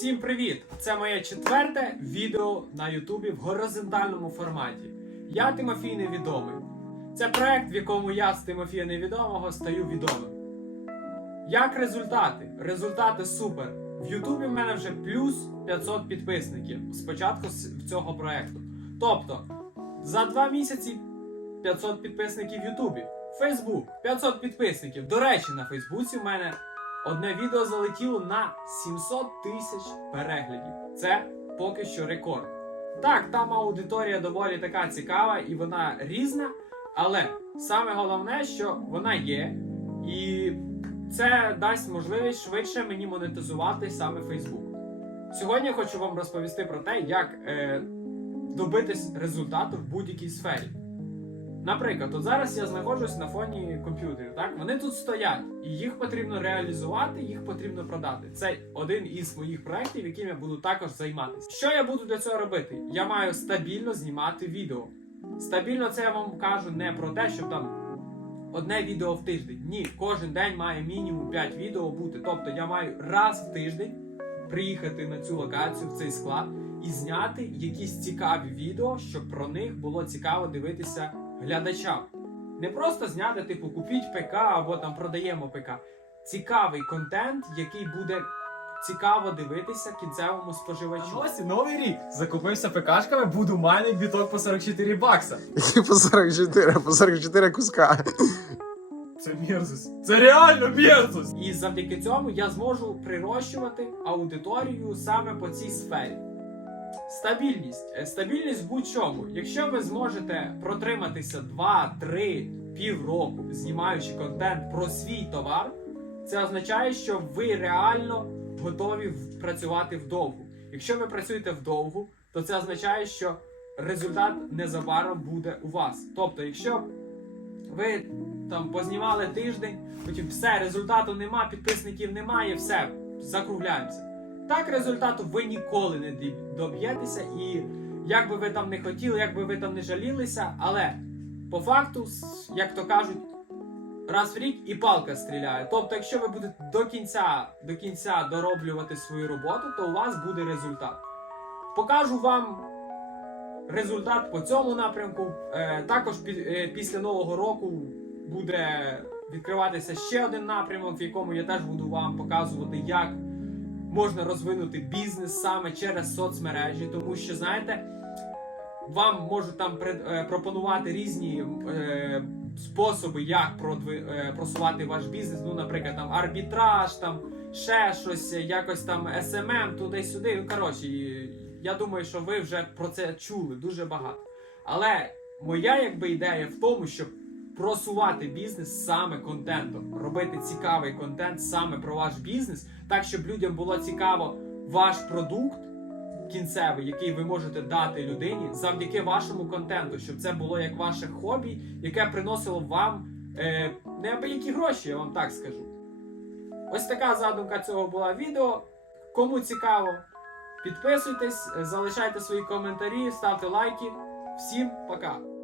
Всім привіт! Це моє четверте відео на Ютубі в горизонтальному форматі. Я Тимофій Невідомий. Це проект, в якому я з Тимофія Невідомого стаю відомим. Як результати? Результати супер. В Ютубі в мене вже плюс 500 підписників з цього проекту. Тобто, за два місяці 500 підписників в Ютубі. Фейсбук 500 підписників. До речі, на Фейсбуці в мене одне відео залетіло на 700 тисяч переглядів. Це поки що рекорд. Так, там аудиторія доволі така цікава і вона різна, але саме головне, що вона є, і це дасть можливість швидше мені монетизувати саме Facebook. Сьогодні хочу вам розповісти про те, як е, добитись результату в будь-якій сфері. Наприклад, от зараз я знаходжусь на фоні комп'ютерів. Так вони тут стоять, і їх потрібно реалізувати, їх потрібно продати. Це один із моїх проєктів, яким я буду також займатися. Що я буду для цього робити? Я маю стабільно знімати відео. Стабільно це я вам кажу не про те, щоб там одне відео в тиждень. Ні, кожен день має мінімум 5 відео бути. Тобто я маю раз в тиждень приїхати на цю локацію, в цей склад і зняти якісь цікаві відео, щоб про них було цікаво дивитися глядачам. Не просто зняти, типу, купіть ПК або там продаємо ПК. Цікавий контент, який буде цікаво дивитися кінцевому споживачу. Ось новий рік. Закупився ПКшками, буду майнити біток по 44 бакса. По 44, по 44 куска. Це мерзость. Це реально мерзость. І завдяки цьому я зможу прирощувати аудиторію саме по цій сфері. Стабільність. Е, Стабільність в будь-чому. Якщо ви зможете протриматися 2-3 півроку, знімаючи контент про свій товар, це означає, що ви реально готові працювати вдовгу. Якщо ви працюєте вдовгу, то це означає, що результат незабаром буде у вас. Тобто, якщо ви там познімали тиждень, потім все, результату нема, підписників немає, все, закругляємося. Так результату ви ніколи не доб'єтеся, і як би ви там не хотіли, як би ви там не жалілися, але по факту, як то кажуть, раз в рік і палка стріляє. Тобто, якщо ви будете до кінця, до кінця дороблювати свою роботу, то у вас буде результат. Покажу вам результат по цьому напрямку. Е, також пі- е, після нового року буде відкриватися ще один напрямок, в якому я теж буду вам показувати, як можна розвинути бізнес саме через соцмережі, тому що знаєте, вам можуть там е, пропонувати різні е, способи, як е, просувати ваш бізнес. Ну, наприклад, там арбітраж, там ще щось, якось там SMM, туди-сюди. Ну, коротше, я думаю, що ви вже про це чули дуже багато. Але моя якби ідея в тому, щоб просувати бізнес саме контентом, робити цікавий контент саме про ваш бізнес, так щоб людям було цікаво ваш продукт кінцевий, який ви можете дати людині завдяки вашому контенту, щоб це було як ваше хобі, яке приносило вам е, неабиякі гроші, я вам так скажу. Ось така задумка цього була відео. Кому цікаво, підписуйтесь, залишайте свої коментарі, ставте лайки. Всім пока!